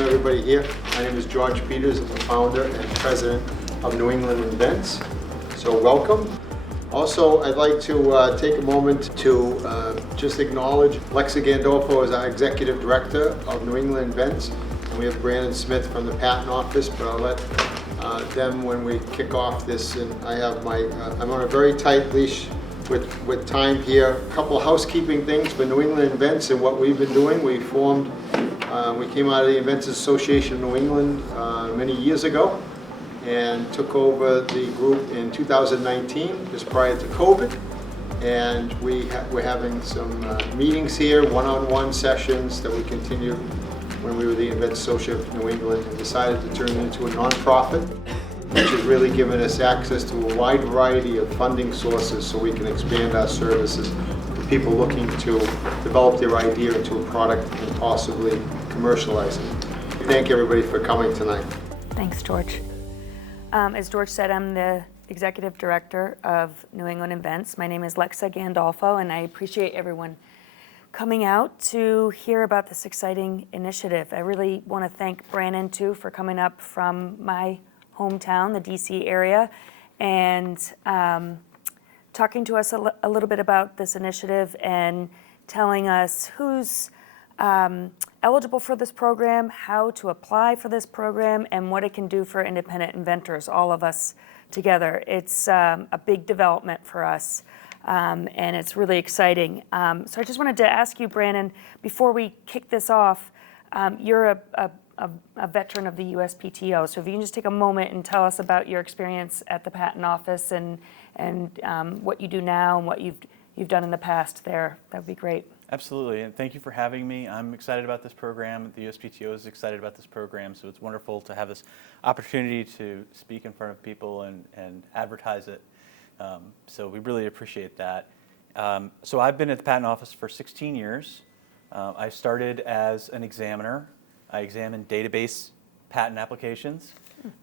welcome everybody here. My name is George Peters. I'm the founder and president of New England Invents. So welcome. Also, I'd like to take a moment to just acknowledge Lexa Gandolfo as our executive director of New England Invents. And we have Brandon Smith from the patent office, but I'll let them when we kick off this. And I have I'm on a very tight leash with time here. A couple of housekeeping things for New England Invents and what we've been doing. We came out of the Inventors Association of New England many years ago and took over the group in 2019, just prior to COVID. And we're having some meetings here, one-on-one sessions that we continued when we were the Inventors Association of New England, and decided to turn it into a nonprofit, which has really given us access to a wide variety of funding sources so we can expand our services for people looking to develop their idea into a product and possibly commercialize it. Thank everybody for coming tonight. Thanks, George. As George said, I'm the executive director of New England Invents. My name is Lexa Gandolfo, and I appreciate everyone coming out to hear about this exciting initiative. I really want to thank Brandon, too, for coming up from my hometown, the DC area, and talking to us a little bit about this initiative and telling us who's eligible for this program, how to apply for this program, and what it can do for independent inventors, all of us together. It's a big development for us, and it's really exciting. So I just wanted to ask you, Brandon, before we kick this off, you're a veteran of the USPTO, so if you can just take a moment and tell us about your experience at the Patent Office and what you do now and what you've done in the past there, that would be great. Absolutely, and thank you for having me. I'm excited about this program. The USPTO is excited about this program, so it's wonderful to have this opportunity to speak in front of people and advertise it. So we really appreciate that. So I've been at the Patent Office for 16 years. I started as an examiner. I examined database patent applications.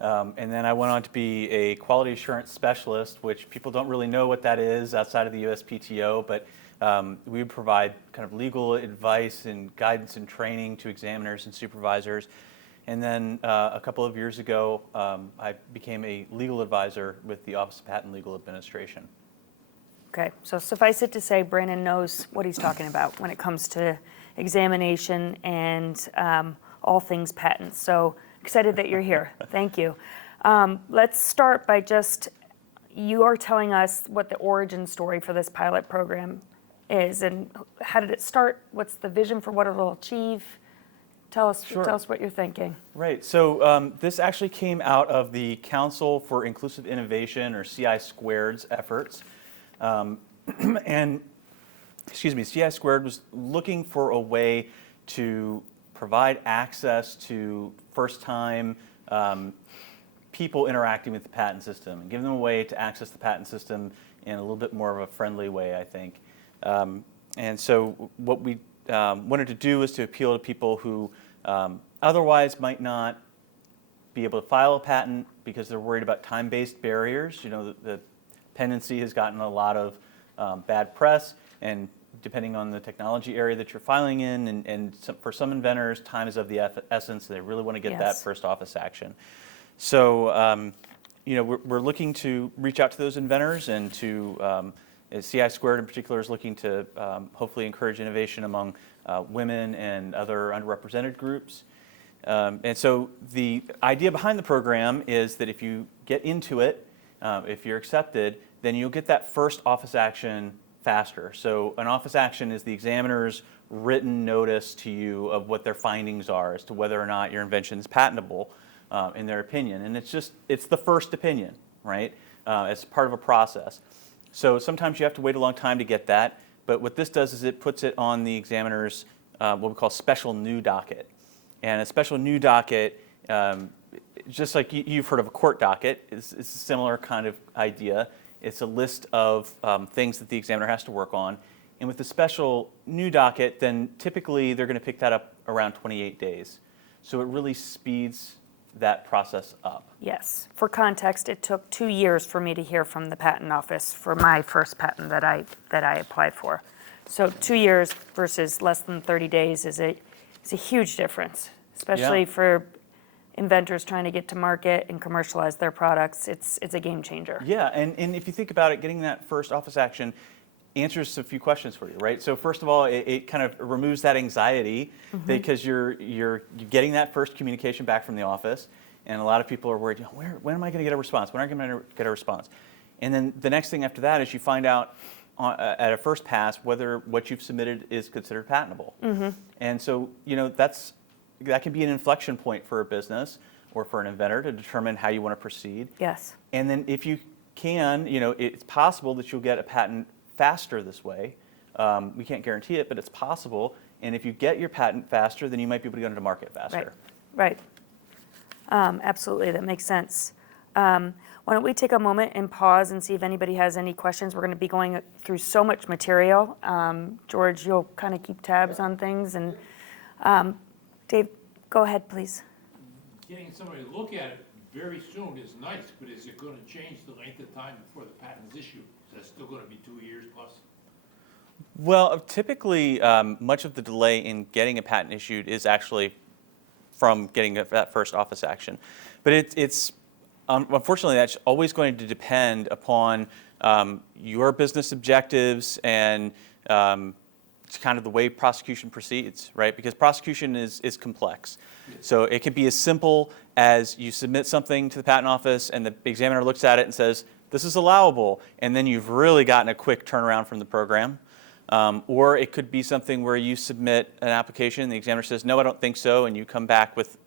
And then I went on to be a quality assurance specialist, which people don't really know what that is outside of the USPTO, but we would provide kind of legal advice and guidance and training to examiners and supervisors. And then a couple of years ago, I became a legal advisor with the Office of Patent Legal Administration. Okay, so suffice it to say, Brandon knows what he's talking about when it comes to examination and all things patents. So excited that you're here. Thank you. Let's start by you are telling us what the origin story for this pilot program is, and how did it start? What's the vision for what it'll achieve? Tell us what you're thinking. Right, so this actually came out of the Council for Inclusive Innovation, or CI Squared's efforts. And, CI Squared was looking for a way to provide access to first-time people interacting with the patent system, and give them a way to access the patent system in a little bit more of a friendly way, I think. And so what we wanted to do is to appeal to people who otherwise might not be able to file a patent because they're worried about time-based barriers. You know, the pendency has gotten a lot of bad press, and depending on the technology area that you're filing in, and for some inventors, time is of the essence. They really want to get that first office action. So, we're looking to reach out to those inventors, and to CI Squared in particular is looking to hopefully encourage innovation among women and other underrepresented groups. And so the idea behind the program is that if you get into it, if you're accepted, then you'll get that first office action faster. So an office action is the examiner's written notice to you of what their findings are as to whether or not your invention is patentable in their opinion. And it's the first opinion, right? It's part of a process. So sometimes you have to wait a long time to get that, but what this does is it puts it on the examiner's what we call special new docket. And a special new docket, just like you've heard of a court docket, it's a similar kind of idea. It's a list of things that the examiner has to work on. And with the special new docket, then typically they're going to pick that up around 28 days. So it really speeds that process up. Yes. For context, it took 2 years for me to hear from the patent office for my first patent that I applied for. So 2 years versus less than 30 days is a huge difference. especially for inventors trying to get to market and commercialize their products. It's a game changer. Yeah, and if you think about it, getting that first office action answers a few questions for you, right? So first of all, it kind of removes that anxiety because you're getting that first communication back from the office, and a lot of people are worried, when am I going to get a response? When am I going to get a response? And then the next thing after that is you find out at a first pass whether what you've submitted is considered patentable. And so, that can be an inflection point for a business or for an inventor to determine how you want to proceed. Yes. And then if you can, it's possible that you'll get a patent faster this way. We can't guarantee it, but it's possible. And if you get your patent faster, then you might be able to go into market faster. Right. Absolutely, that makes sense. Why don't we take a moment and pause and see if anybody has any questions? We're going to be going through so much material. George, you'll kind of keep tabs on things. And Dave, go ahead, please. Getting somebody to look at it very soon is nice, but is it going to change the length of time before the patent's issued? Is that still going to be 2 years plus? Well, typically, much of the delay in getting a patent issued is actually from getting that first office action. But it's unfortunately, that's always going to depend upon your business objectives and it's kind of the way prosecution proceeds, right? Because prosecution is complex. So it can be as simple as you submit something to the patent office and the examiner looks at it and says, this is allowable, and then you've really gotten a quick turnaround from the program. Or it could be something where you submit an application and the examiner says, no, I don't think so, and you come back with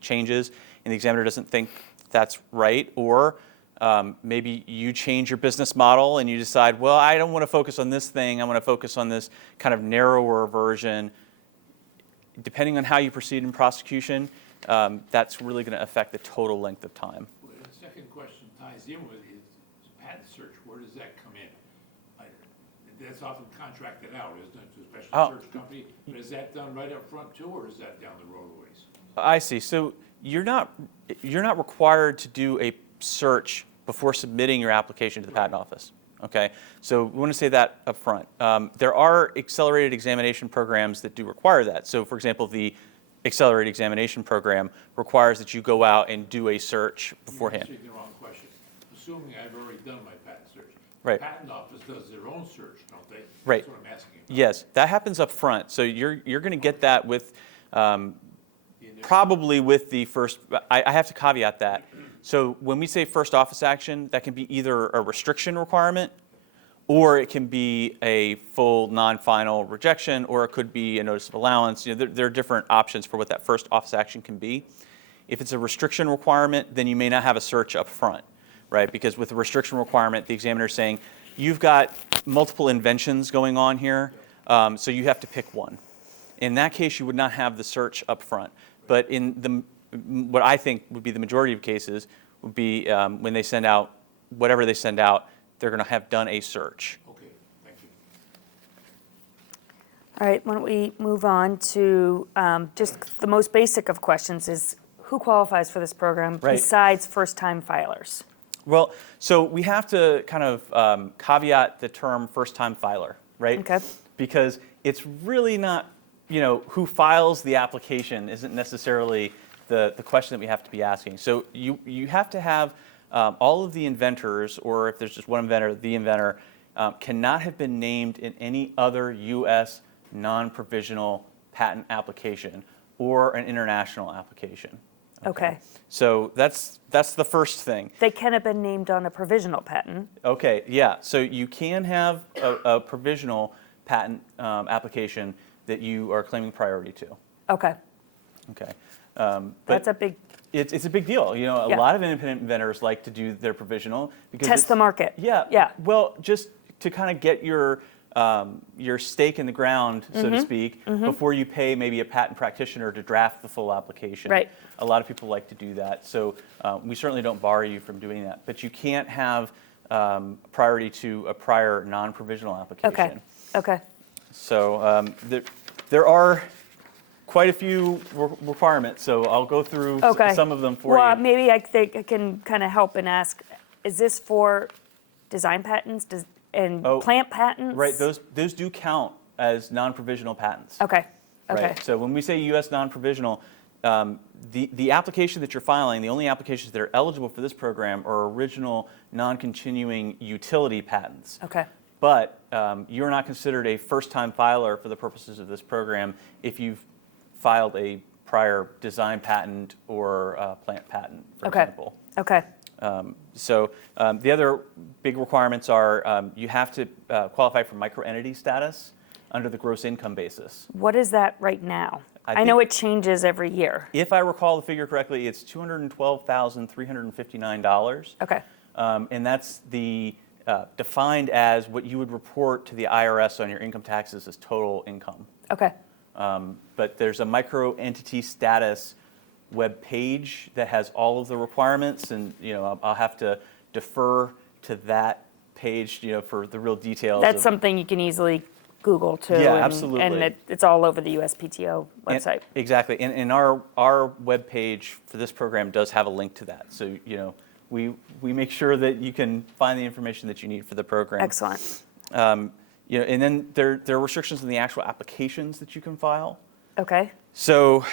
changes and the examiner doesn't think that's right. Or maybe you change your business model and you decide, well, I don't want to focus on this thing, I want to focus on this kind of narrower version. Depending on how you proceed in prosecution, that's really going to affect the total length of time. Well, the second question ties in with is patent search. Where does that come in? That's often contracted out, isn't it, to a special search company? But is that done right up front too, or is that down the road a ways? I see. So you're not required to do a search before submitting your application to the patent office. Okay, so we want to say that up front. There are accelerated examination programs that do require that. So for example, the accelerated examination program requires that you go out and do a search beforehand. You're asking the wrong question. Assuming I've already done my patent search. Right. The patent office does their own search, don't they? Right. That's what I'm asking about. Yes, that happens up front. So you're going to get that with probably with the first. I have to caveat that. So when we say first office action, that can be either a restriction requirement, or it can be a full non-final rejection, or it could be a notice of allowance. There are different options for what that first office action can be. If it's a restriction requirement, then you may not have a search up front, right? Because with a restriction requirement, the examiner is saying, you've got multiple inventions going on here, so you have to pick one. In that case, you would not have the search up front. But in what I think would be the majority of cases would be when they send out, whatever they send out, they're going to have done a search. Okay, thank you. All right, why don't we move on to just the most basic of questions is who qualifies for this program besides first-time filers? Well, so we have to kind of caveat the term first-time filer, right? Okay. Because it's really not, who files the application isn't necessarily the question that we have to be asking. So you have to have all of the inventors, or if there's just one inventor, the inventor, cannot have been named in any other U.S. non-provisional patent application or an international application. Okay. So that's the first thing. They can have been named on a provisional patent. Okay, yeah. So you can have a provisional patent application that you are claiming priority to. Okay. Okay. That's a big, It's a big deal. A lot of independent inventors like to do their provisional because test the market. Yeah. Yeah. Well, just to kind of get your stake in the ground, so to speak, before you pay maybe a patent practitioner to draft the full application. Right. A lot of people like to do that. So we certainly don't bar you from doing that. But you can't have priority to a prior non-provisional application. Okay. So there are quite a few requirements, so I'll go through some of them for you. Well, maybe I think I can kind of help and ask, is this for design patents and plant patents? Right, those do count as non-provisional patents. Okay. Right. So when we say U.S. non-provisional, the application that you're filing, the only applications that are eligible for this program are original non-continuing utility patents. Okay. But you're not considered a first-time filer for the purposes of this program if you've filed a prior design patent or plant patent, for example. Okay. The other big requirements are you have to qualify for microentity status under the gross income basis. What is that right now? I know it changes every year. If I recall the figure correctly, it's $212,359. Okay. And that's the defined as what you would report to the IRS on your income taxes as total income. Okay. But there's a microentity status web page that has all of the requirements, and I'll have to defer to that page, for the real details. That's something you can easily Google too. Yeah, and, absolutely. And it's all over the USPTO website. Exactly, and our web page for this program does have a link to that. So we make sure that you can find the information that you need for the program. Excellent. And then there are restrictions on the actual applications that you can file. Okay. So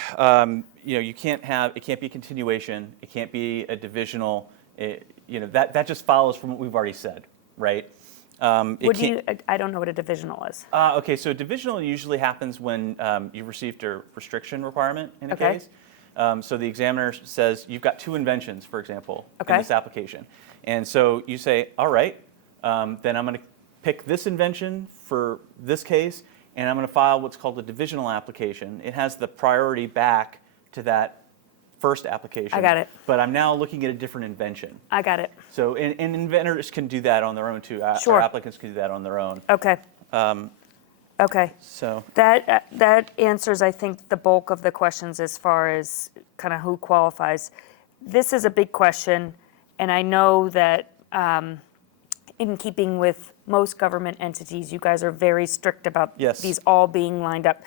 it can't be a continuation. It can't be a divisional. That just follows from what we've already said, right? I don't know what a divisional is. Okay, so divisional usually happens when you've received a restriction requirement in a case. So the examiner says you've got 2 inventions, for example, in this application. And so you say, all right, then I'm going to pick this invention for this case, and I'm going to file what's called a divisional application. It has the priority back to that first application. I got it. But I'm now looking at a different invention. I got it. So, and inventors can do that on their own too. Sure. Our applicants can do that on their own. Okay. Okay. So. That answers, I think, the bulk of the questions as far as kind of who qualifies. This is a big question, and I know that in keeping with most government entities, you guys are very strict about these all being lined up.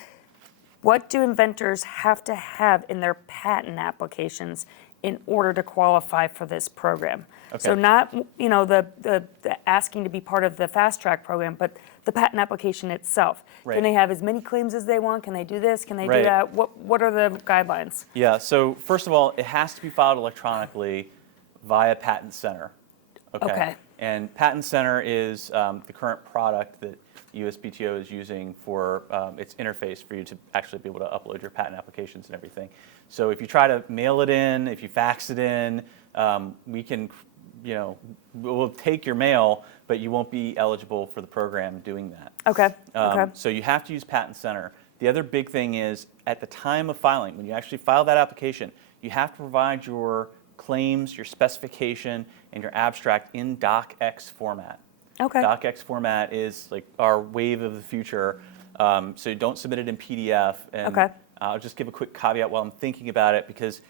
What do inventors have to have in their patent applications in order to qualify for this program? Okay. So not, the asking to be part of the fast track program, but the patent application itself. Right. Can they have as many claims as they want? Can they do this? Can they do Right. that? What are the guidelines? Yeah, so first of all, it has to be filed electronically via Patent Center. Okay. And Patent Center is the current product that USPTO is using for its interface for you to actually be able to upload your patent applications and everything. So if you try to mail it in, if you fax it in, we can, we'll take your mail, but you won't be eligible for the program doing that. Okay. Okay. So you have to use Patent Center. The other big thing is at the time of filing, when you actually file that application, you have to provide your claims, your specification, and your abstract in docx format. Okay. Docx format is like our wave of the future, so don't submit it in PDF. And Okay. I'll just give a quick caveat while I'm thinking about it, because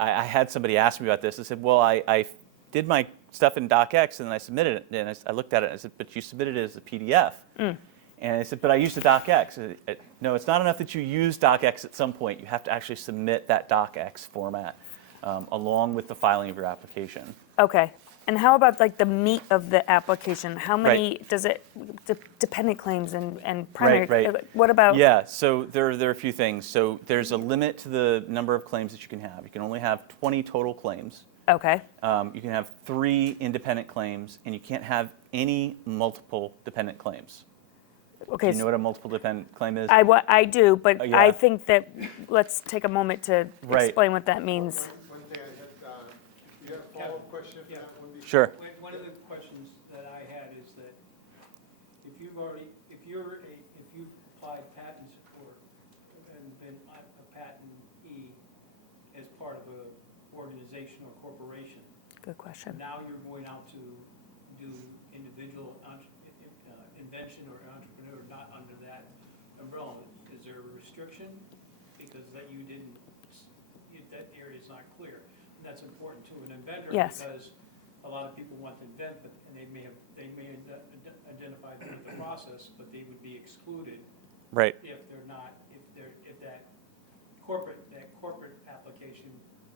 I had somebody ask me about this. I said, well, I did my stuff in docx and then I submitted it, and I looked at it and I said, but you submitted it as a PDF. And I said, but I used the docx. No, it's not enough that you use docx at some point. You have to actually submit that docx format along with the filing of your application. Okay. And how about like the meat of the application? How many does it, dependent claims and primary? Right. What about? Yeah, so there are a few things. So there's a limit to the number of claims that you can have. You can only have 20 total claims. Okay. You can have 3 independent claims, and you can't have any multiple dependent claims. Okay. Do you know what a multiple dependent claim is? I do, but Yeah. I think that let's take a moment to Right. explain what that means. One thing I had, you have a follow-up question? Yeah. Sure. One of the questions that I had is that if you've applied patents and been a patentee as part of an organization or corporation, Good question. now you're going out to do individual invention or entrepreneur not under that umbrella. Is there a restriction? Because that area is not clear. And that's important to an inventor. Yes. Because a lot of people want to invent, and they may identify with the process, but they would be excluded Right. if that corporate application,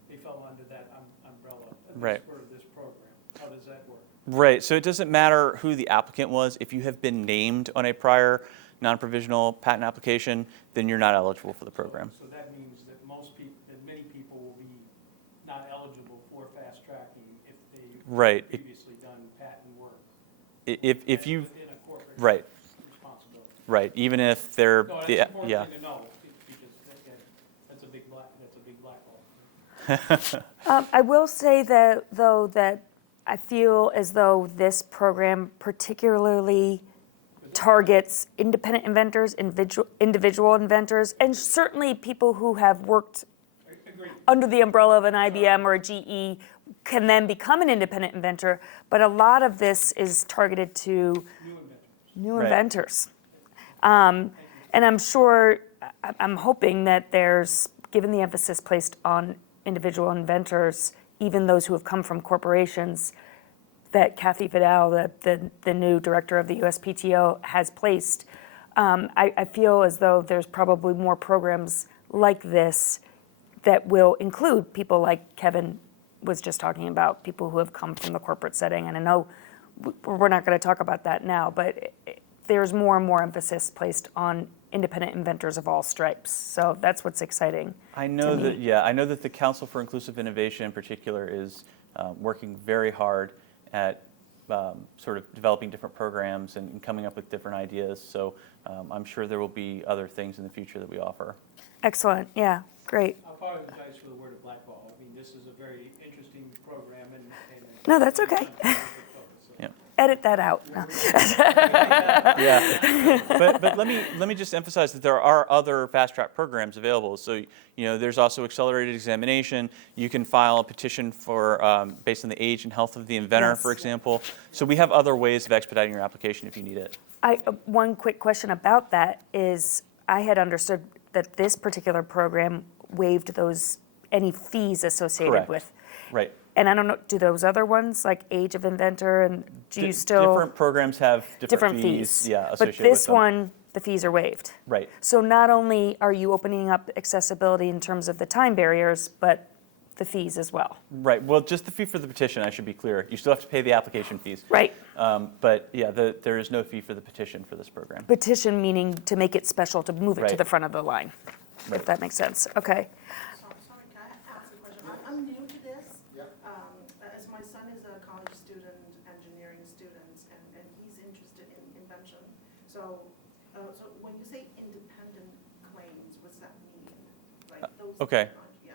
they fell under that umbrella. At Right. least for this program. How does that work? Right, so it doesn't matter who the applicant was. If you have been named on a prior non-provisional patent application, then you're not eligible for the program. So that means that most people Right. previously done patent work. If you, Within a corporate right, responsibility. right, even if they're, No, that's yeah, important yeah. thing to know, because that's a big black hole. I will say that, though, that I feel as though this program particularly targets independent inventors, individual inventors, and certainly people who have worked Agreed. under the umbrella of an IBM or a GE can then become an independent inventor, but a lot of this is targeted to New inventors. new Right. inventors. And I'm sure, I'm hoping that there's, given the emphasis placed on individual inventors, even those who have come from corporations, that Kathy Fidel, the new director of the USPTO, has placed, I feel as though there's probably more programs like this that will include people like Kevin was just talking about, people who have come from the corporate setting. And I know we're not going to talk about that now, but there's more and more emphasis placed on independent inventors of all stripes. So that's what's exciting. I know to that, me. yeah, I know that the Council for Inclusive Innovation in particular is working very hard at sort of developing different programs and coming up with different ideas. So I'm sure there will be other things in the future that we offer. Excellent, yeah, great. I'll apologize for the word of blackball. I mean, this is a very interesting program and. No, that's okay. Yeah. Edit that out. No. Yeah, but let me just emphasize that there are other fast track programs available. So there's also accelerated examination. You can file a petition for based on the age and health of the inventor, Yes. for example. So we have other ways of expediting your application if you need it. One quick question about that is, I had understood that this particular program waived any fees associated Correct. with. Right. And I don't know, do those other ones, like Age of Inventor, and do you still? Different programs have different fees. yeah, But associated with this them. one, the fees are waived. Right. So not only are you opening up accessibility in terms of the time barriers, but the fees as well. Right. Well, just the fee for the petition, I should be clear. You still have to pay the application fees. Right. But yeah, there is no fee for the petition for this program. Petition meaning to make it special, to move it to Right. the front of the line, Right. if that makes sense. Okay. Sorry, can I ask a question? I'm new to this. As my son is a college student, engineering student, and he's interested in invention. So when you say independent claims, what's that mean? Like those. okay. Yeah.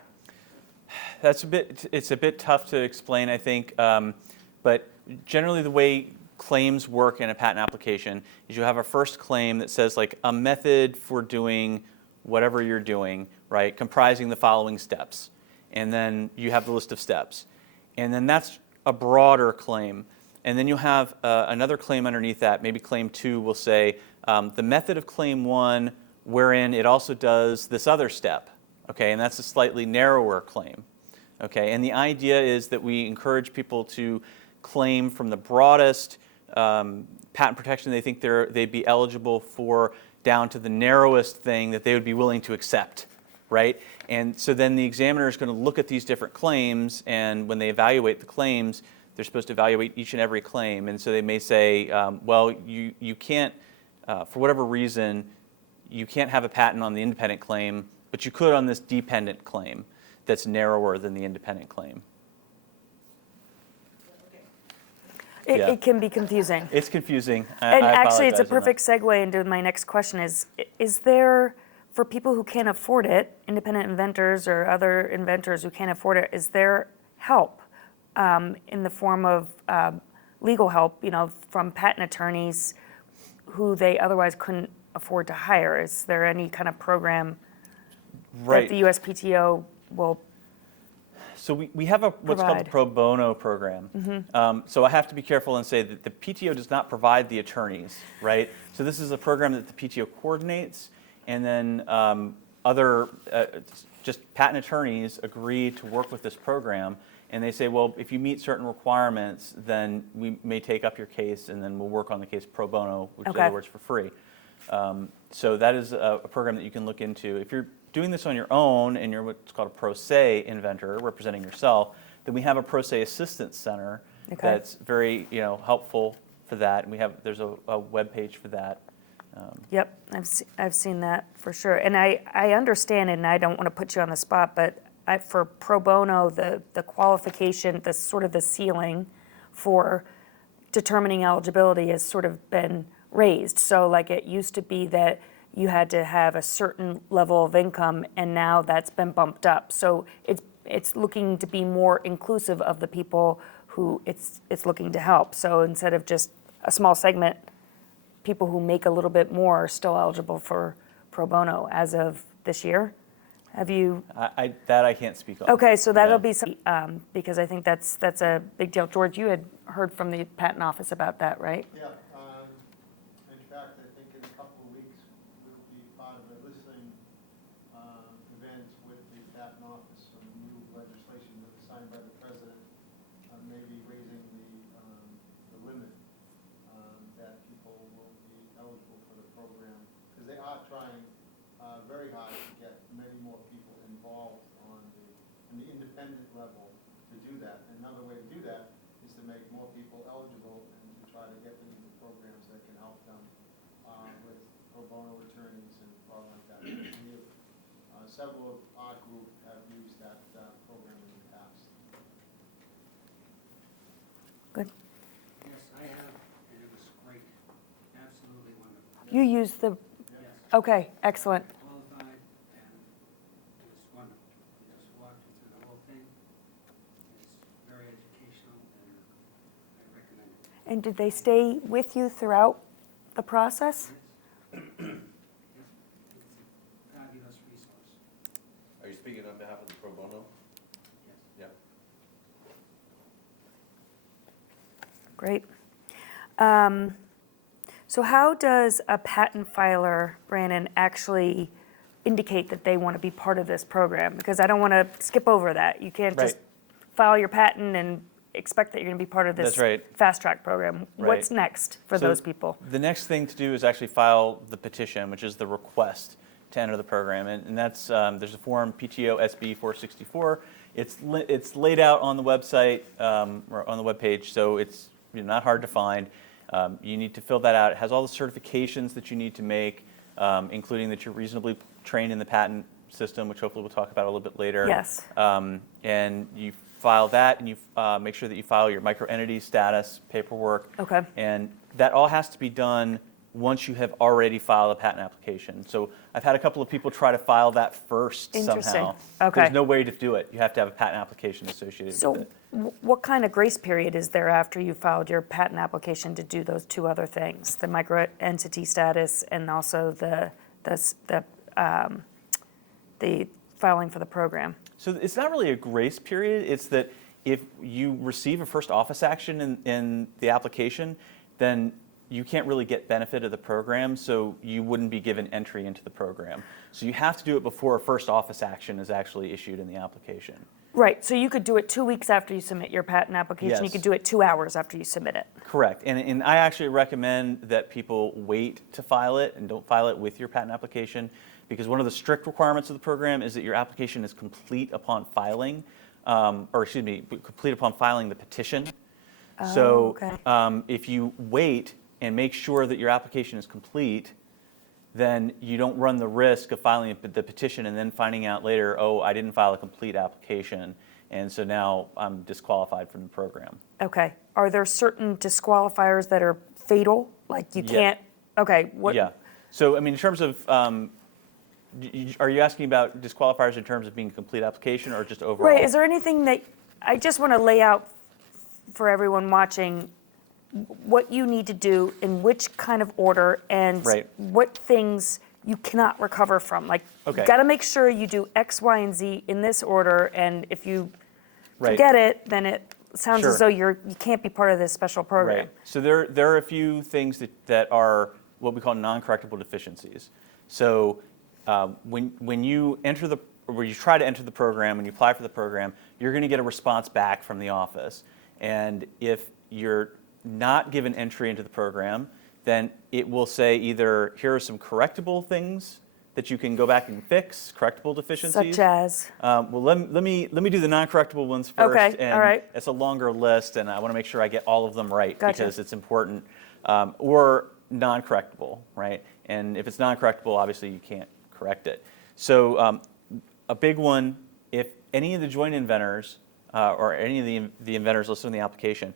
It's a bit tough to explain, I think. But generally the way claims work in a patent application is you have a first claim that says like a method for doing whatever you're doing, right, comprising the following steps. And then you have the list of steps. And then that's a broader claim. And then you'll have another claim underneath that. Maybe claim 2 will say the method of claim 1 wherein it also does this other step. Okay, and that's a slightly narrower claim. Okay, and the idea is that we encourage people to claim from the broadest patent protection they think they'd be eligible for down to the narrowest thing that they would be willing to accept, right? And so then the examiner is going to look at these different claims, and when they evaluate the claims, they're supposed to evaluate each and every claim. And so they may say, well, you can't, for whatever reason, you can't have a patent on the independent claim, but you could on this dependent claim that's narrower than the independent claim. Yeah. It can be confusing. It's confusing. And I actually, it's a apologize on that. perfect segue into my next question is there, for people who can't afford it, independent inventors or other inventors who can't afford it, is there help in the form of legal help, from patent attorneys who they otherwise couldn't afford to hire? Is there any kind of program Right. that the USPTO will? So we have what's called the Provide. pro bono program. So I have to be careful and say that the PTO does not provide the attorneys, right? So this is a program that the PTO coordinates, and then other just patent attorneys agree to work with this program, and they say, well, if you meet certain requirements, then we may take up your case, and then we'll work on the case pro bono, which is in Okay. other words for free. So that is a program that you can look into. If you're doing this on your own and you're what's called a pro se inventor representing yourself, then we have a pro se assistance center Okay. that's very helpful for that. And there's a web page for that. Yep, I've seen that for sure. And I understand, and I don't want to put you on the spot, but for pro bono, the qualification, the sort of the ceiling for determining eligibility has sort of been raised. So like it used to be that you had to have a certain level of income, and now that's been bumped up. So it's looking to be more inclusive of the people who it's looking to help. So instead of just a small segment, people who make a little bit more are still eligible for pro bono as of this year. Have you? That I can't speak on. Okay, so that'll Yeah. be some, because I think that's a big deal. George, you had heard from the patent office about that, right? Yeah, in fact, I think in a couple of weeks, we'll be part of a listening event with the patent office, some new legislation that was signed by the president, maybe raising the limit that people will be eligible for the program, because they are trying very hard to get many more people involved on the independent level to do that. And another way to do that is to make more people eligible and to try to get them into programs that can help them with pro bono attorneys and all like that. Several of our group have used that program in the past. Good. Yes, I have, and it was great, absolutely wonderful. You used the, Yes, okay, excellent. qualified, and it was wonderful. We just walked you through the whole thing. It's very educational, and I recommend it. And did they stay with you throughout the process? Yes. It's a fabulous resource. Are you speaking on behalf of the pro bono? Yes. Yeah. Great. So how does a patent filer, Brandon, actually indicate that they want to be part of this program? Because I don't want to skip over that. You can't just Right. file your patent and expect that you're going to be part of this That's right. fast track program. Right. What's next for So those people? The next thing to do is actually file the petition, which is the request to enter the program. And that's, there's a form, PTO SB 464. It's laid out on the website, or on the webpage, so it's not hard to find. You need to fill that out. It has all the certifications that you need to make, including that you're reasonably trained in the patent system, which hopefully we'll talk about a little bit later. Yes. And you file that, and you make sure that you file your microentity status paperwork. Okay. And that all has to be done once you have already filed a patent application. So I've had a couple of people try to file that first Interesting. somehow. Okay. There's no way to do it. You have to have a patent application associated So with it. what kind of grace period is there after you filed your patent application to do those two other things? The microentity status and also the filing for the program? So it's not really a grace period. It's that if you receive a first office action in the application, then you can't really get benefit of the program, so you wouldn't be given entry into the program. So you have to do it before a first office action is actually issued in the application. Right, so you could do it 2 weeks after you submit your patent application. You Yes. could do it 2 hours after you submit it. Correct. And I actually recommend that people wait to file it and don't file it with your patent application, because one of the strict requirements of the program is that your application is complete upon filing, complete upon filing the petition. So okay. if you wait and make sure that your application is complete, then you don't run the risk of filing the petition and then finding out later, oh, I didn't file a complete application, and so now I'm disqualified from the program. Okay, are there certain disqualifiers that are fatal? Like you Yeah. can't, okay, what? Yeah. So, I mean, in terms of, are you asking about disqualifiers in terms of being a complete application or just overall? Right, is there anything that, I just want to lay out for everyone watching what you need to do in which kind of order and Right. what things you cannot recover from. Like, Okay. you got to make sure you do X, Y, and Z in this order, and if you Right. forget it, then it sounds as Sure. though you can't be part of this special program. Right. So there are a few things that are what we call non-correctable deficiencies. So when you enter or you try to enter the program, when you apply for the program, you're going to get a response back from the office. And if you're not given entry into the program, then it will say either here are some correctable things that you can go back and fix, correctable deficiencies. Such as? Well, let me do the non-correctable ones first. Okay, And all right. it's a longer list, and I want to make sure I get all of them right Gotcha. because it's important. Or non-correctable, right? And if it's non-correctable, obviously you can't correct it. So a big one, if any of the joint inventors or any of the inventors listed in the application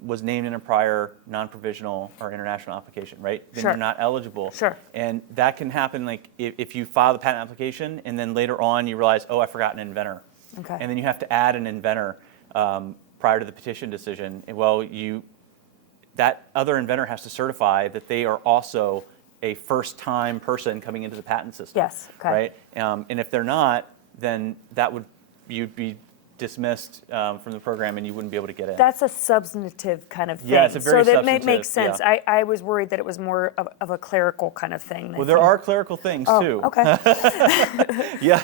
was named in a prior non-provisional or international application, right? Then Sure. you're not eligible. Sure. And that can happen like if you file the patent application and then later on you realize, oh, I forgot an inventor. Okay. And then you have to add an inventor prior to the petition decision. And well, that other inventor has to certify that they are also a first-time person coming into the patent system. Yes, okay. Right? And if they're not, then you'd be dismissed from the program and you wouldn't be able to get in. That's a substantive kind of thing. Yeah, it's a very So that substantive, makes sense. yeah. I was worried that it was more of a clerical kind of thing. Well, there are clerical things too. Oh, okay. Yeah.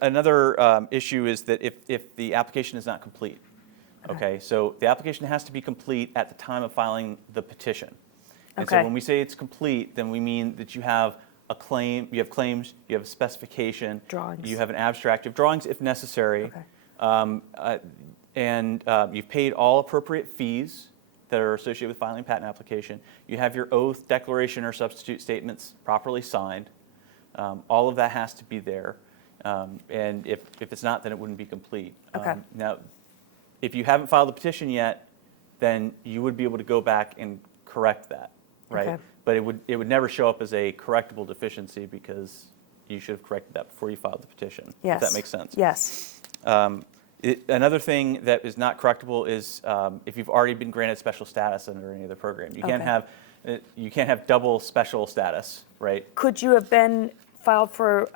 Another issue is that if the application is not complete, okay, so the application has to be complete at the time of filing the petition. And so Okay. when we say it's complete, then we mean that you have a claim, you have claims, you have a specification, Drawings. you have an abstract, you have drawings if necessary, Okay. and you've paid all appropriate fees that are associated with filing a patent application. You have your oath, declaration, or substitute statements properly signed. All of that has to be there. And if it's not, then it wouldn't be complete. Okay. Now, if you haven't filed the petition yet, then you would be able to go back and correct that, right? Okay. But it would never show up as a correctable deficiency because you should have corrected that before you filed the petition. Yes. If that makes sense. Yes. Another thing that is not correctable is if you've already been granted special status under any other program. You can't Okay. have double special status, right? Could you have been filed for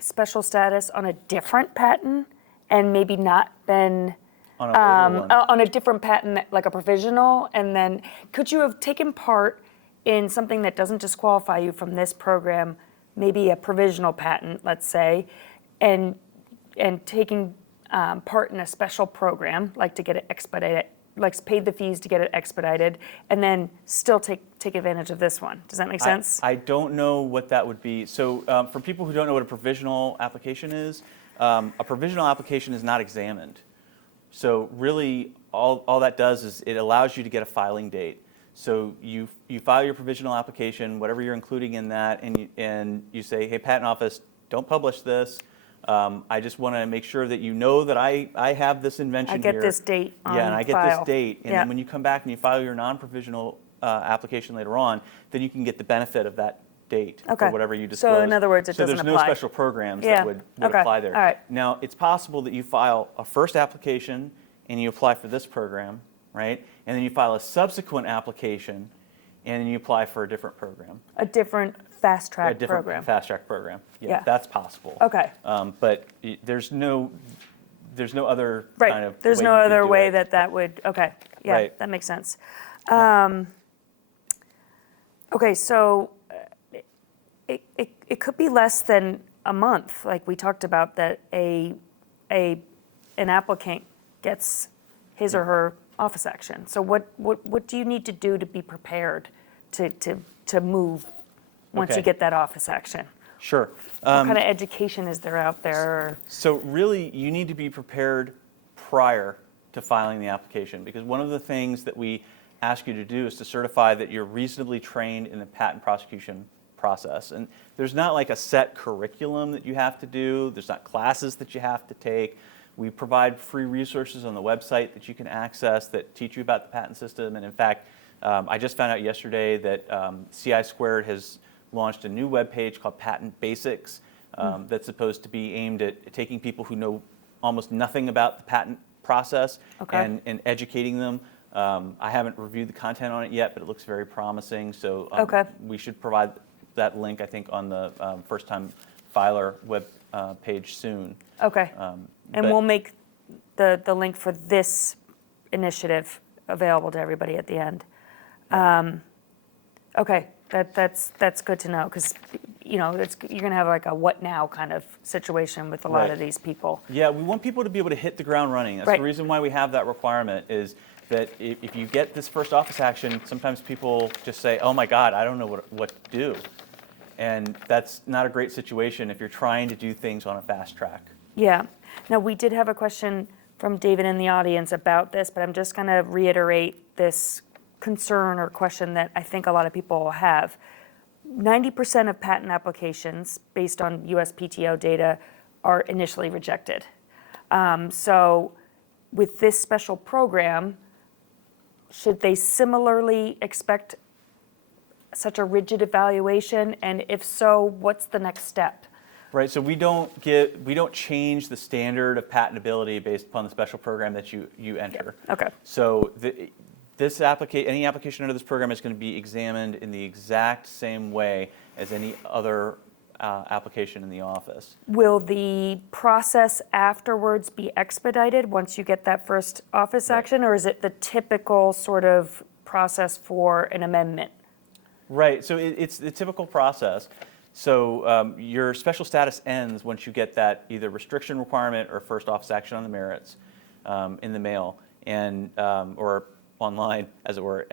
special status on a different patent and maybe not been On a later one. on a different patent, like a provisional, and then could you have taken part in something that doesn't disqualify you from this program, maybe a provisional patent, let's say, and taking part in a special program, like to get it expedited, like paid the fees to get it expedited, and then still take advantage of this one? Does that make sense? I don't know what that would be. So for people who don't know what a provisional application is, a provisional application is not examined. So really, all that does is it allows you to get a filing date. So you file your provisional application, whatever you're including in that, and you say, hey, Patent Office, don't publish this. I just want to make sure that you know that I have this invention I get here. this date on Yeah, and I get file. this date. And Yeah. then when you come back and you file your non-provisional application later on, then you can get the benefit of that date Okay. for whatever you disclose. So in other words, it So doesn't there's no apply. special programs Yeah. that would Okay. apply there. All right. Now, it's possible that you file a first application and you apply for this program, right? And then you file a subsequent application and then you apply for a different program. A different fast A track different program. fast track program. Yeah. That's possible. Okay. But there's no other Right. kind of There's way no you could other do way it. that would, okay. Yeah, Right. that makes sense. Okay, so it could be less than a month, like we talked about, that an applicant gets his or her office action. So what do you need to do to be prepared to move once you Okay. get that office action? Sure. What kind of education is there out there? So really, you need to be prepared prior to filing the application, because one of the things that we ask you to do is to certify that you're reasonably trained in the patent prosecution process. And there's not like a set curriculum that you have to do. There's not classes that you have to take. We provide free resources on the website that you can access that teach you about the patent system. And in fact, I just found out yesterday that CI Squared has launched a new webpage called Patent Basics that's supposed to be aimed at taking people who know almost nothing about the patent process Okay. and educating them. I haven't reviewed the content on it yet, but it looks very promising. So Okay. we should provide that link, I think, on the first-time filer web page soon. Okay. And but- we'll make the link for this initiative available to everybody at the end. Okay, that's good to know, because, you're going to have like a what now kind of situation with a lot Right. of these people. Yeah, we want people to be able to hit the ground running. That's Right. the reason why we have that requirement, is that if you get this first office action, sometimes people just say, oh my God, I don't know what to do. And that's not a great situation if you're trying to do things on a fast track. Yeah. Now, we did have a question from David in the audience about this, but I'm just going to reiterate this concern or question that I think a lot of people have. 90% of patent applications, based on USPTO data, are initially rejected. So with this special program, should they similarly expect such a rigid evaluation? And if so, what's the next step? Right, so we don't change the standard of patentability based upon the special program that you enter. Okay. So any application under this program is going to be examined in the exact same way as any other application in the office. Will the process afterwards be expedited once you get that first office Right. action, or is it the typical sort of process for an amendment? Right, so it's the typical process. So your special status ends once you get that either restriction requirement or first office action on the merits in the mail and or online, as it were.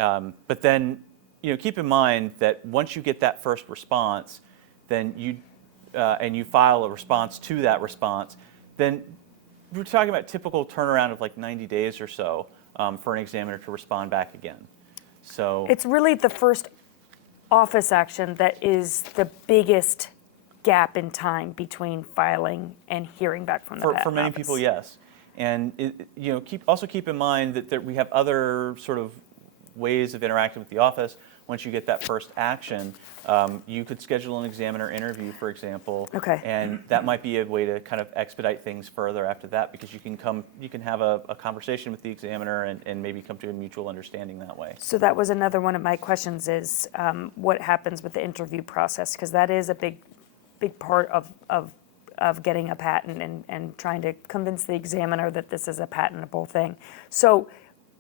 But then, keep in mind that once you get that first response, then and you file a response to that response, then we're talking about typical turnaround of like 90 days or so for an examiner to respond back again. So It's really the first office action that is the biggest gap in time between filing and hearing back from the patent for many office. people, yes. And keep in mind that we have other sort of ways of interacting with the office. Once you get that first action, you could schedule an examiner interview, for example. Okay. And that might be a way to kind of expedite things further after that, because you can have a conversation with the examiner and maybe come to a mutual understanding that way. So that was another one of my questions is what happens with the interview process? Because that is a big part of getting a patent and trying to convince the examiner that this is a patentable thing. So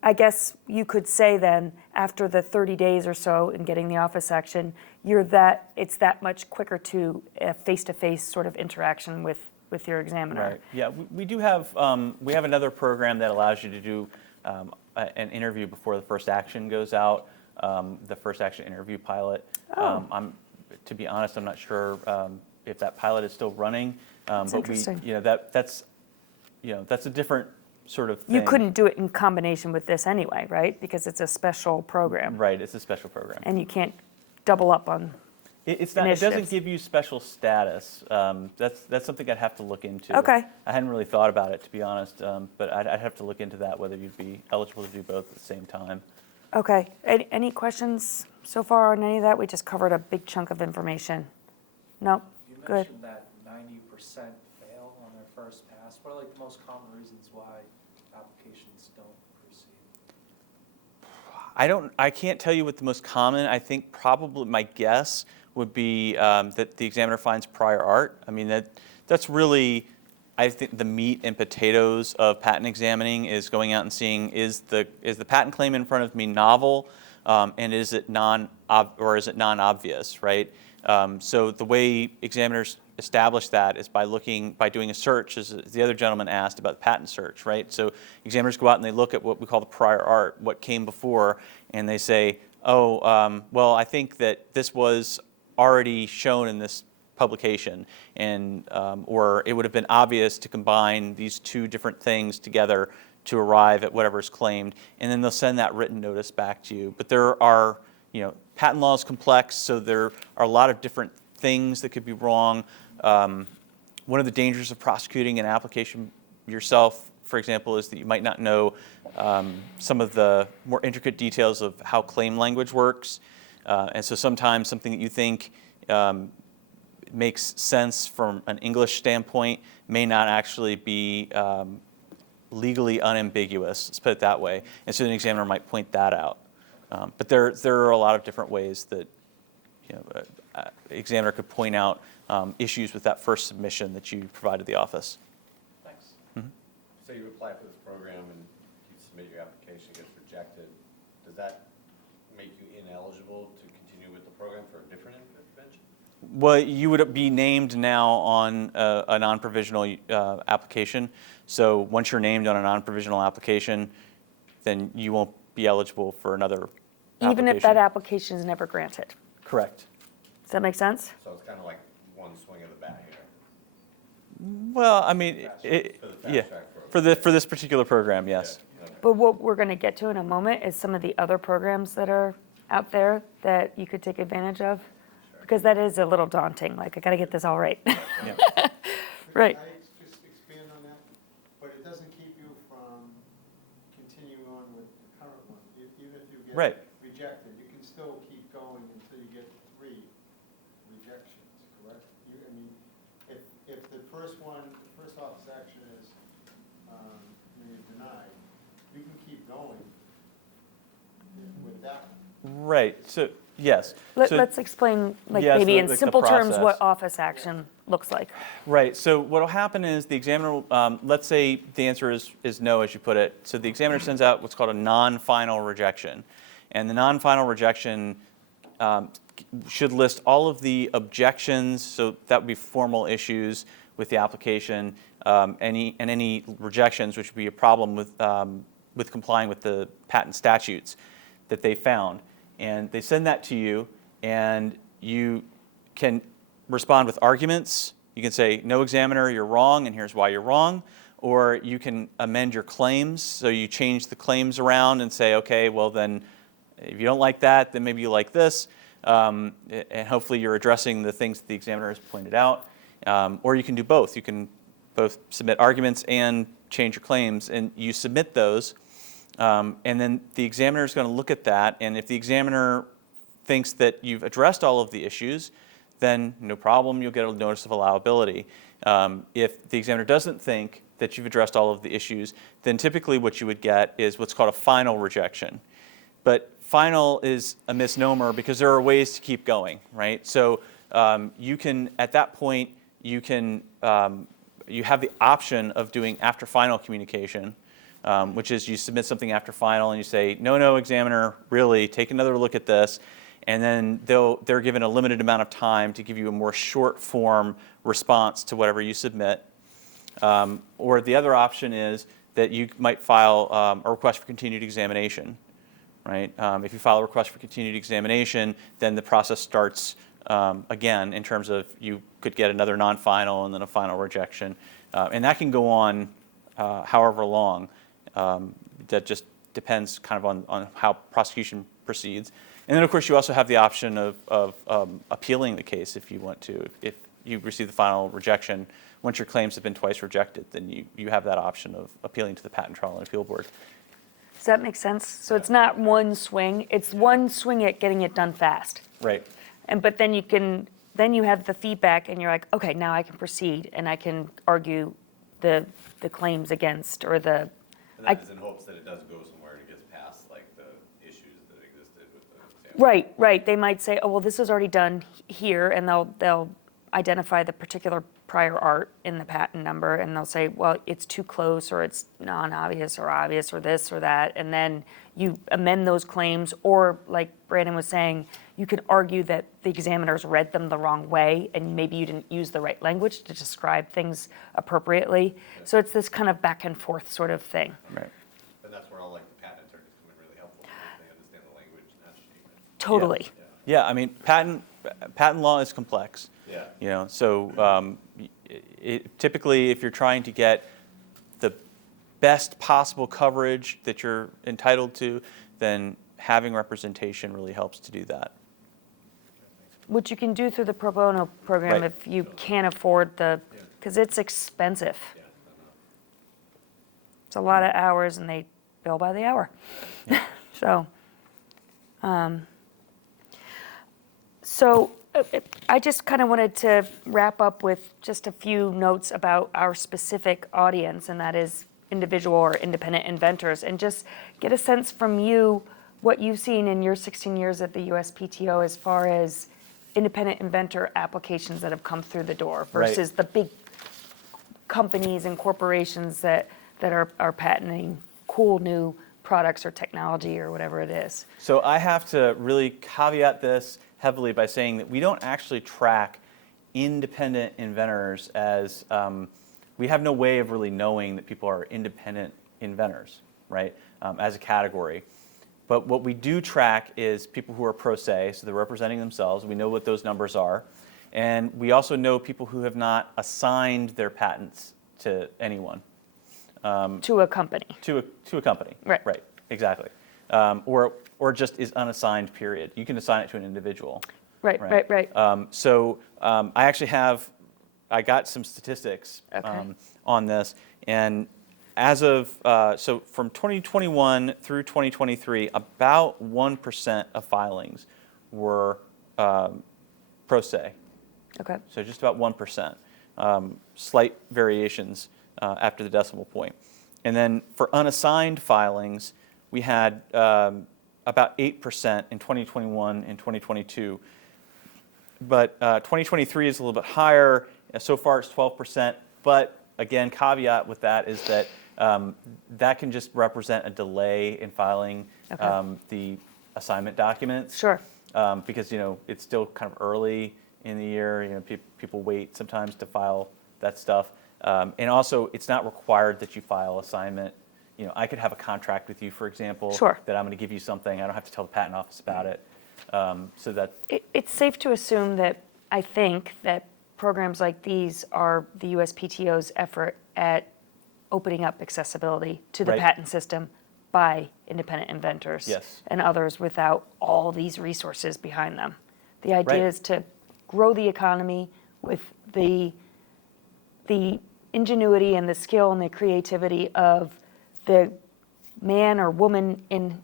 I guess you could say then, after the 30 days or so in getting the office action, it's that much quicker to a face-to-face sort of interaction with your examiner. Right. Yeah, we do have another program that allows you to do an interview before the first action goes out, the first action interview pilot. Oh. To be honest, I'm not sure if that pilot is still running. That's but interesting. that's a different sort of thing. You couldn't do it in combination with this anyway, right? Because it's a special program. Right, it's a special program. And you can't double up on, It's not. It doesn't initiatives. give you special status. That's something I'd have to look into. Okay. I hadn't really thought about it, to be honest, but I'd have to look into that, whether you'd be eligible to do both at the same time. okay. Any questions so far on any of that? We just covered a big chunk of information. No? You Good. mentioned that 90% fail on their first pass. What are like the most common reasons why applications don't proceed? I can't tell you what the most common. I think probably my guess would be that the examiner finds prior art. I mean, that's really, I think, the meat and potatoes of patent examining is going out and seeing, is the patent claim in front of me novel, and is it non-obvious, right? So the way examiners establish that is by doing a search, as the other gentleman asked about the patent search, right? So examiners go out and they look at what we call the prior art, what came before, and they say, well, I think that this was already shown in this publication, and or it would have been obvious to combine these two different things together to arrive at whatever's claimed, and then they'll send that written notice back to you. But there are, patent law is complex, so there are a lot of different things that could be wrong. One of the dangers of prosecuting an application yourself, for example, is that you might not know some of the more intricate details of how claim language works. And so sometimes something that you think makes sense from an English standpoint may not actually be legally unambiguous, let's put it that way. And so an examiner might point that out. But there are a lot of different ways that examiner could point out issues with that first submission that you provided the office. Thanks. So you apply for this program and you submit your application, it gets rejected. Does that make you ineligible to continue with the program for a different invention? Well, you would be named now on a non-provisional application. So once you're named on a non-provisional application, then you won't be eligible for another Even if application. that application is never granted. Correct. Does that make sense? So it's kind of like one swing of the bat here. Well, I mean, For the fast track program. for this particular program, yes. Okay. But what we're going to get to in a moment is some of the other programs that are out there that you could take advantage of. Because that is a little daunting, like, I got to get this all right. Yeah. Right. Can I continue on with the current one. Even if you get Right. rejected, you can still keep going until you get 3 rejections, correct? I mean, if the first office action is denied, you can keep going with that one. Right, so, yes. So- Let's explain, like, Yes, maybe in the simple terms, process. what office action looks like. Right, so what will happen is the examiner, let's say the answer is no, as you put it. So the examiner sends out what's called a non-final rejection. And the non-final rejection should list all of the objections, so that would be formal issues with the application, any rejections, which would be a problem with complying with the patent statutes that they found. And they send that to you, and you can respond with arguments. You can say, no, examiner, you're wrong, and here's why you're wrong. Or you can amend your claims, so you change the claims around and say, okay, well then, if you don't like that, then maybe you like this. And hopefully you're addressing the things that the examiner has pointed out. Or you can do both. You can both submit arguments and change your claims, and you submit those. And then the examiner is going to look at that, and if the examiner thinks that you've addressed all of the issues, then no problem, you'll get a notice of allowability. If the examiner doesn't think that you've addressed all of the issues, then typically what you would get is what's called a final rejection. But final is a misnomer because there are ways to keep going, right? So you can, at that point, you have the option of doing after final communication, which is you submit something after final and you say, no, examiner, really, take another look at this. And then they're given a limited amount of time to give you a more short form response to whatever you submit. Or the other option is that you might file a request for continued examination, right? If you file a request for continued examination, then the process starts again in terms of you could get another non-final and then a final rejection. And that can go on however long. That just depends kind of on how prosecution proceeds. And then, of course, you also have the option of appealing the case if you want to. If you receive the final rejection, once your claims have been twice rejected, then you have that option of appealing to the Patent Trial and Appeal Board. Does that make sense? So it's not one swing, it's one swing at getting it done fast. Right. But then you have the feedback and you're like, okay, now I can proceed and I can argue the claims against or the. And that is in hopes that it does go somewhere and it gets past like the issues that existed with the examiner. Right. They might say, oh, well, this is already done here, and they'll identify the particular prior art in the patent number, and they'll say, well, it's too close, or it's non-obvious, or obvious, or this or that, and then you amend those claims, or like Brandon was saying, you could argue that the examiners read them the wrong way, and maybe you didn't use the right language to describe things appropriately. So it's this kind of back and forth sort of thing. Right. And that's where all like the patent attorneys come in really helpful because they understand the language and that statement. Totally. Yeah, I mean, patent law is complex. Yeah. You know, so typically, if you're trying to get the best possible coverage that you're entitled to, then having representation really helps to do that. Which you can do through the pro bono program Right. if you can't afford because it's expensive. Yeah. It's a lot of hours, and they bill by the hour. So, I just kind of wanted to wrap up with just a few notes about our specific audience, and that is individual or independent inventors, and just get a sense from you what you've seen in your 16 years at the USPTO as far as independent inventor applications that have come through the door versus the big companies and corporations that are patenting cool new products or technology or whatever it is. So I have to really caveat this heavily by saying that we don't actually track independent inventors as, we have no way of really knowing that people are independent inventors, right, as a category. But what we do track is people who are pro se, so they're representing themselves. We know what those numbers are. And we also know people who have not assigned their patents to anyone. To a company. To a company. Right. Exactly. Or just is unassigned, period. You can assign it to an individual. Right. So I actually I got some statistics Okay. on this, and as of, so from 2021 through 2023, about 1% of filings were pro se. Okay. So just about 1%. Slight variations after the decimal point. And then for unassigned filings, we had about 8% in 2021 and 2022. But 2023 is a little bit higher. So far it's 12%. But again, caveat with that is that that can just represent a delay in filing the assignment documents. Sure. Because it's still kind of early in the year. People wait sometimes to file that stuff. And also, it's not required that you file assignment. I could have a contract with you, for example, Sure. that I'm going to give you something. I don't have to tell the patent office about it. So that It's safe to assume that I think that programs like these are the USPTO's effort at opening up accessibility to the Right. patent system by independent inventors Yes. and others without all these resources behind them. The idea Right. is to grow the economy with the ingenuity and the skill and the creativity of the man or woman in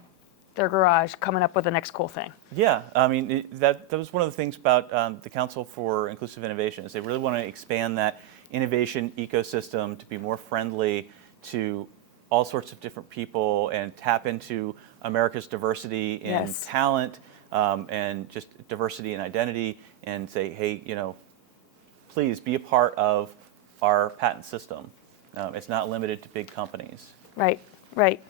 their garage coming up with the next cool thing. Yeah, I mean, that was one of the things about the Council for Inclusive Innovation is they really want to expand that innovation ecosystem to be more friendly to all sorts of different people and tap into America's diversity in Yes. talent and just diversity in identity and say, hey, please be a part of our patent system. It's not limited to big companies. Right, right.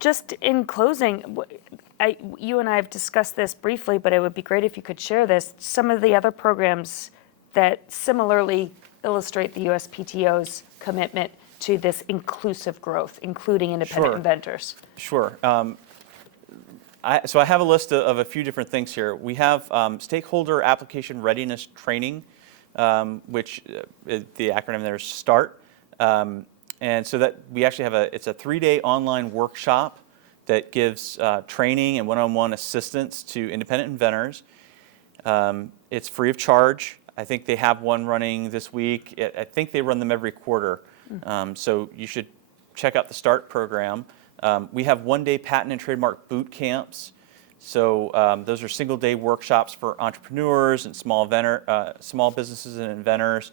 Just in closing, you and I have discussed this briefly, but it would be great if you could share this. Some of the other programs that similarly illustrate the USPTO's commitment to this inclusive growth, including independent Sure. inventors. Sure. So I have a list of a few different things here. We have stakeholder application readiness training, which the acronym there is START. And so that we actually have it's a 3-day online workshop that gives training and one-on-one assistance to independent inventors. It's free of charge. I think they have one running this week. I think they run them every quarter. So you should check out the START program. We have 1-day patent and trademark boot camps. So those are single-day workshops for entrepreneurs and small businesses and inventors.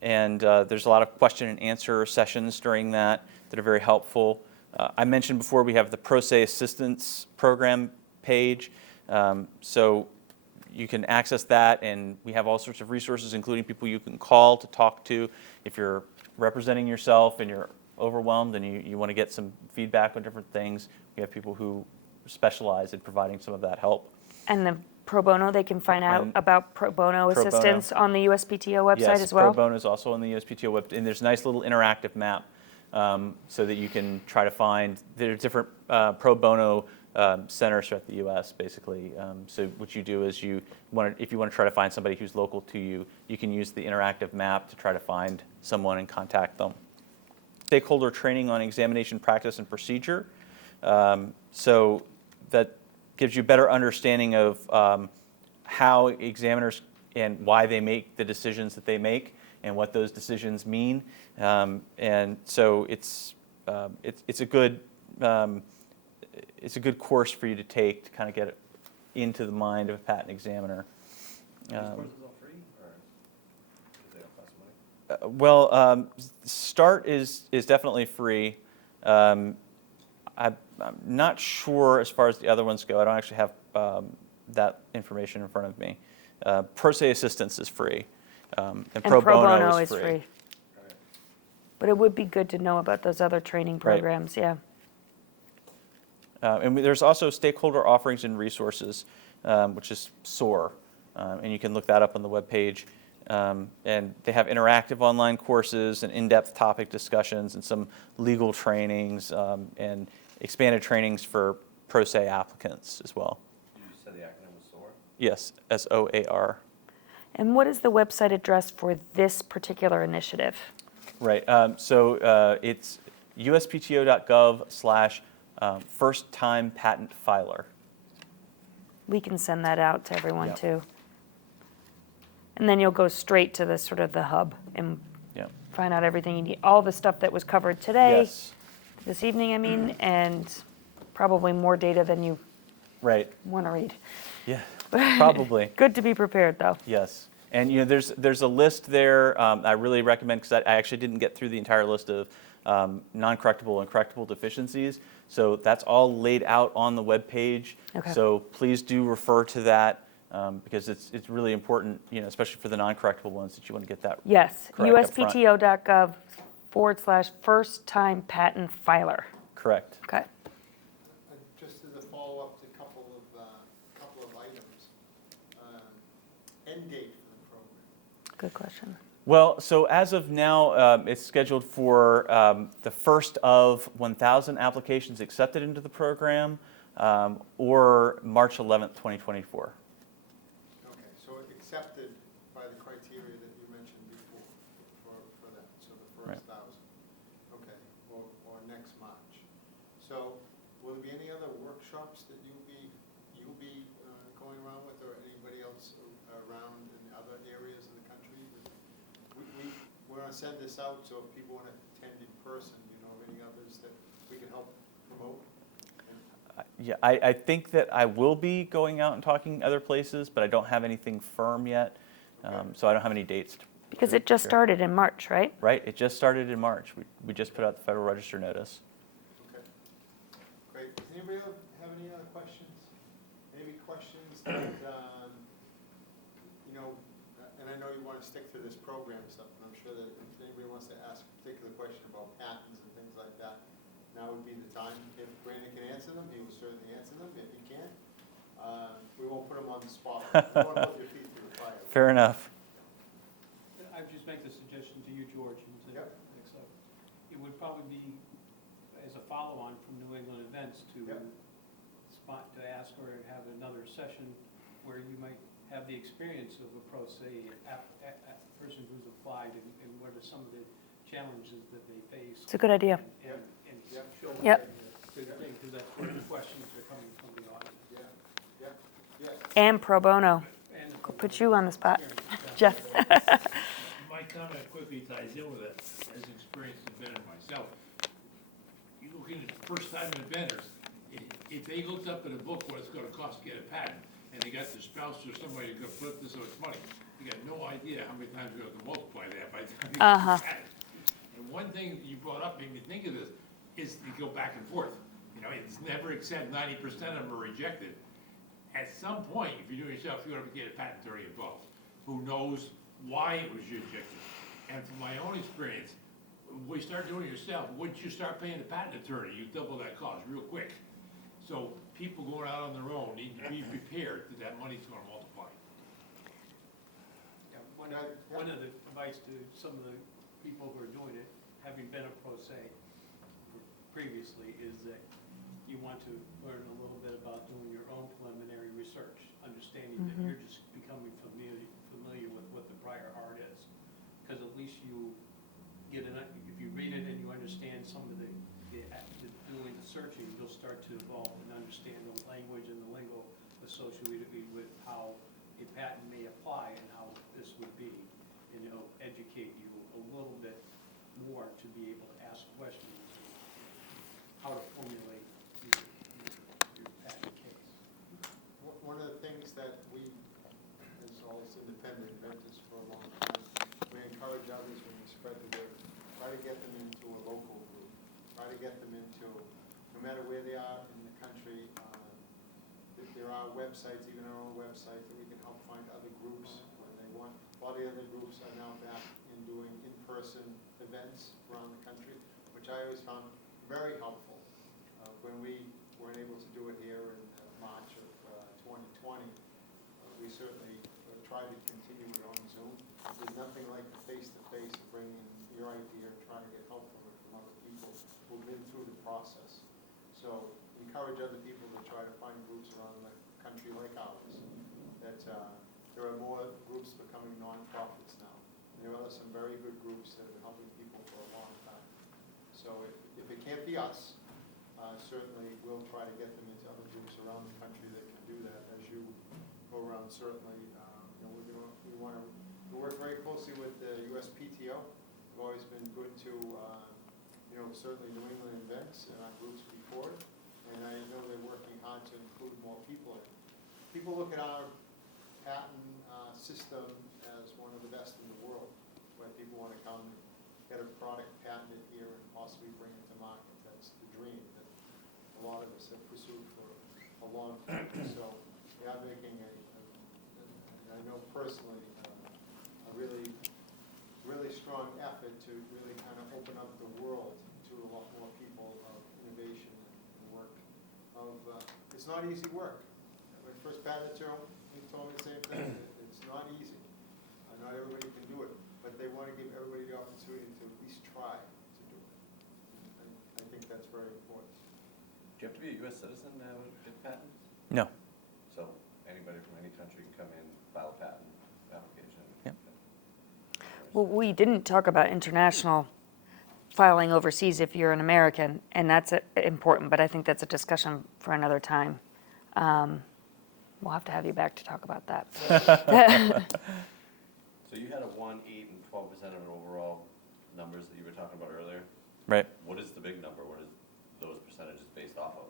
And there's a lot of question and answer sessions during that are very helpful. I mentioned before we have the Pro Se Assistance Program page. So you can access that, and we have all sorts of resources, including people you can call to talk to if you're representing yourself and you're overwhelmed and you want to get some feedback on different things. We have people who specialize in providing some of that help. And the pro bono, they can find out And about pro bono pro bono. assistance on the USPTO website Yes, as well? pro bono is also on the USPTO web, and there's a nice little interactive map so that you can try to find, there are different pro bono centers throughout the U.S. basically. So what you do is if you want to try to find somebody who's local to you, you can use the interactive map to try to find someone and contact them. Stakeholder training on examination practice and procedure. So that gives you a better understanding of how examiners and why they make the decisions that they make and what those decisions mean. And so it's a good course for you to take to kind of get into the mind of a patent examiner. These courses all free, or do they cost money? START is definitely free. I'm not sure as far as the other ones go. I don't actually have that information in front of me. Pro Se Assistance is free, and pro bono is free. Okay. But it would be good to know about those other training programs, yeah. And there's also stakeholder offerings and resources, which is SOAR, and you can look that up on the webpage. And they have interactive online courses and in-depth topic discussions and some legal trainings and expanded trainings for pro se applicants as well. You said the acronym was SOAR? Yes, SOAR. And what is the website address for this particular initiative? Right. So it's uspto.gov/first-time patent filer. We can send that out to everyone Yeah. too. And then you'll go straight to the sort of the hub and Yeah. find out everything you need, all the stuff that was covered today, Yes, this evening, I mean, and probably more data than you right, want to read. yeah, probably. Good to be prepared, though. Yes, and there's a list there. I really recommend, because I actually didn't get through the entire list of non-correctable and correctable deficiencies. So that's all laid out on the webpage. Okay. So please do refer to that because it's really important, especially for the non-correctable ones, that you want to get that. Yes, Correct, up front. uspto.gov/first-time patent filer. Correct. Okay. Just as a follow-up to a couple of items, end date for the program. Good question. Well, so as of now, it's scheduled for the first of 1,000 applications accepted into the program, or March 11th, 2024. Okay, so accepted by the criteria that you mentioned before for that, so the Right. first 1,000. Okay, or next March. So will there be any other workshops that you'll be going around with, or anybody else around in other areas of the country? We're going to send this out, so if people want to attend in person, of any others that we can help promote? Yeah, I think that I will be going out and talking other places, but I don't have anything firm yet, so I don't have any dates. Because it just share. started in March, right? Right, it just started in March. We just put out the Federal Register notice. Okay, great. Does anybody else have any other questions? Any questions that, and I know you want to stick to this program and stuff, and I'm sure that if anybody wants to ask a particular question about patents and things like that, now would be the time. If Brandon can answer them, he will certainly answer them. If he can't, we won't put him on the spot. We won't hold your feet to the fire. Fair enough. I would just make the suggestion to you, George, and to Yep. mix up. It would probably be as a follow-on from New England events to Yep. to ask or have another session where you might have the experience of a pro se person who's applied and what are some of the challenges that they face. It's a good idea. And Yep. show what Yep. they think, because that's where the questions are coming from the audience. Yeah, yeah, yes. And pro bono. And I'll put you on the spot. experience. Jeff. My comment quickly ties in with it, as an experienced inventor myself. You look into first-time inventors, if they looked up in a book what it's gonna cost to get a patent, and they got their spouse or somebody who's gonna flip this so much money, you got no idea how many times you're gonna have to multiply that by the time you get Uh-huh. the patent. And one thing that you brought up made me think of this, is to go back and forth. It's never accepted, 90% of them are rejected. At some point, if you're doing it yourself, you ought to get a patent attorney involved, who knows why it was rejected. And from my own experience, when you start doing it yourself, once you start paying the patent attorney, you double that cost real quick. So people going out on their own need to be prepared that that money's gonna multiply. Yeah, one of the advice to some of the people who are doing it, having been a pro se previously, is that you want to learn a little bit about doing your own preliminary research, understanding that you're just becoming familiar with what the prior art is. Because at least you get if you read it and you understand some of the doing the searching, you'll start to evolve and understand the language and the lingo associated with how a patent may apply and how this would be. And it'll educate you a little bit more to be able to ask questions, how to formulate your patent case. One of the things that we, as all as independent inventors for a long time, we encourage others when we spread the word, try to get them into a local group, try to get them into, no matter where they are in the country, there are websites, even our own website, that we can help find other groups when they want. A lot of the other groups are now back in doing in-person events around the country, which I always found very helpful. When we weren't able to do it here in March of 2020, we certainly tried to continue it on Zoom. There's nothing like the face-to-face of bringing your idea and trying to get help from other people who've been through the process. So encourage other people to try to find groups around the country like ours. That there are more groups becoming nonprofits now. There are some very good groups that have been helping people for a long time. So if it can't be us, certainly we'll try to get them into other groups around the country that can do that. As you go around, certainly, we want to work very closely with the USPTO. always been good to, certainly New England Invents and our groups before it. And I know they're working hard to include more people in it. People look at our patent system as one of the best in the world, where people want to come and get a product patented here and possibly bring it to market. That's the dream that a lot of us have pursued for a long time. So we are making I know personally, a really strong effort to really kind of open up the world to a lot more people of innovation and work. It's not easy work. When I first patented to him, he told me the same thing. It's not easy. Not everybody can do it, but they want to give everybody the opportunity to at least try to do it. And I think that's very important. Do you have to be a U.S. citizen to get patents? No. So anybody from any country can come in, file a patent application? Yep. Well, we didn't talk about international filing overseas if you're an American, and that's important, but I think that's a discussion for another time. We'll have to have you back to talk about that. So you had a 1, 8, and 12% of an overall numbers that you were talking about earlier. Right. What is the big number? What is those percentages based off of?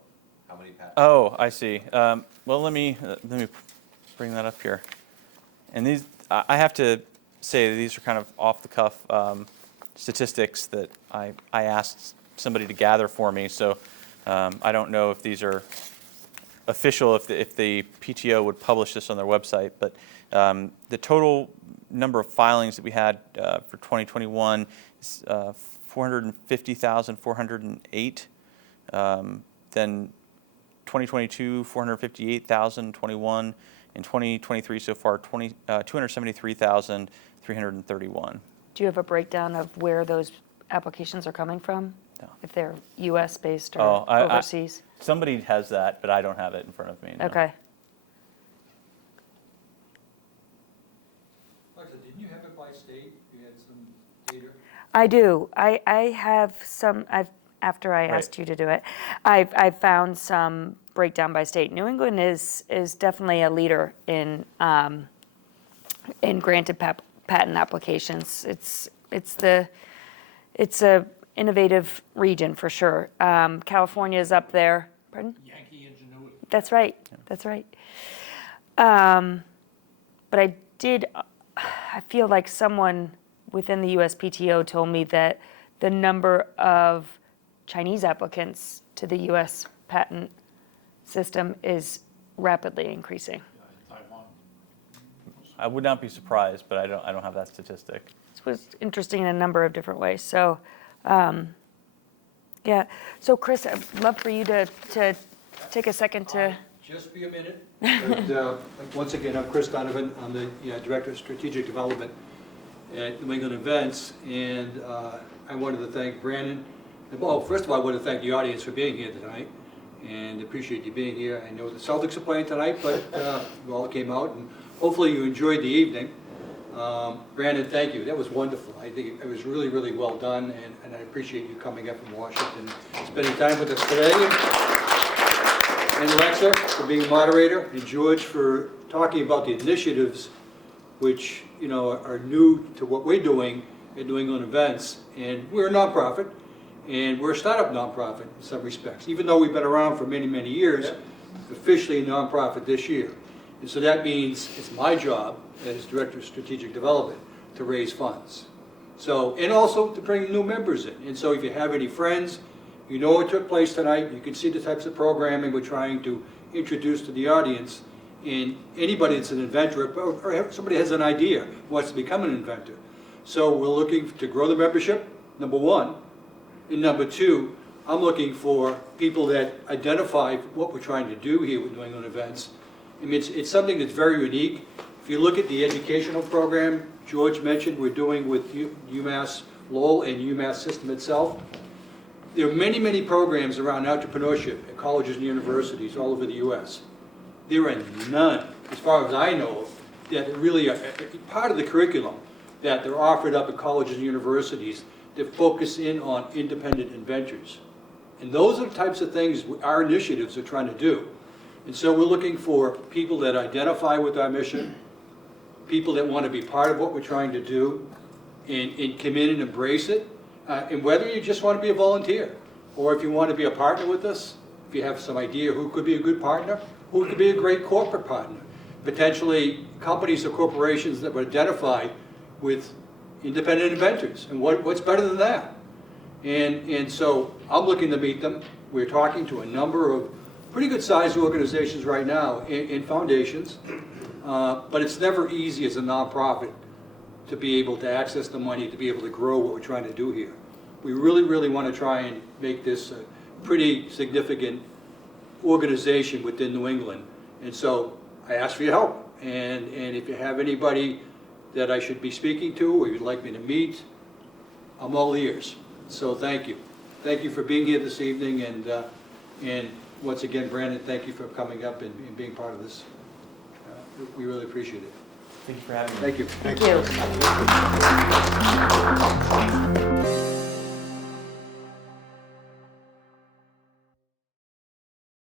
How many patents? Oh, I see. Well, let me bring that up here. And these, I have to say, these are kind of off the cuff statistics that I asked somebody to gather for me. So I don't know if these are official, if the PTO would publish this on their website, but the total number of filings that we had for 2021 is 450,408. Then 2022, 458,021. In 2023 so far, 273,331. Do you have a breakdown of where those applications are coming from? No. If they're US based or overseas? Somebody has that, but I don't have it in front of me. No. Okay. Alexa, didn't you have it by state? You had some data? I do. I have some, after I asked you to do it, I've found some breakdown by state. New England is definitely a leader in granted patent applications. It's a innovative region for sure. California is up there. Pardon? Yankee ingenuity. That's right. That's right. But I feel like someone within the USPTO told me that the number of Chinese applicants to the US patent system is rapidly increasing. Taiwan. I would not be surprised, but I don't have that statistic. It was interesting in a number of different ways. So, yeah. So, Chris, I'd love for you to take a second to. Just be a minute. But, once again, I'm Chris Donovan. I'm the Director of Strategic Development at New England Events, and I wanted to thank Brandon. Well, first of all, I want to thank the audience for being here tonight, and appreciate you being here. I know the Celtics are playing tonight, but you all came out, and hopefully you enjoyed the evening. Brandon, thank you. That was wonderful. I think it was really, really well done, and I appreciate you coming up from Washington, spending time with us today. And Alexa for being moderator, and George for talking about the initiatives which are new to what we're doing at New England Events. And we're a nonprofit, and we're a startup nonprofit in some respects, even though we've been around for many, many years. Officially a nonprofit this year. And so that means it's my job as Director of Strategic Development to raise funds. So, and also to bring new members in. And so if you have any friends, you know what took place tonight, you can see the types of programming we're trying to introduce to the audience. And anybody that's an inventor, or somebody has an idea, wants to become an inventor. So we're looking to grow the membership, number one. And number two, I'm looking for people that identify what we're trying to do here with New England Events. I mean, it's something that's very unique. If you look at the educational program George mentioned we're doing with UMass Lowell and UMass system itself, there are many, many programs around entrepreneurship at colleges and universities all over the U.S. There are none, as far as I know, that really are part of the curriculum that they're offered up at colleges and universities that focus in on independent inventors. And those are the types of things our initiatives are trying to do. And so we're looking for people that identify with our mission, people that want to be part of what we're trying to do, and come in and embrace it. And whether you just want to be a volunteer, or if you want to be a partner with us, if you have some idea who could be a good partner, who could be a great corporate partner, potentially companies or corporations that would identify with independent inventors, and what's better than that? And so I'm looking to meet them. We're talking to a number of pretty good sized organizations right now in foundations, but it's never easy as a nonprofit to be able to access the money, to be able to grow what we're trying to do here. We really, really want to try and make this a pretty significant organization within New England. And so I ask for your help. And if you have anybody that I should be speaking to, or you'd like me to meet, I'm all ears. So thank you. Thank you for being here this evening, and once again, Brandon, thank you for coming up and being part of this. We really appreciate it. Thank you for having me. Thank you. Thank you.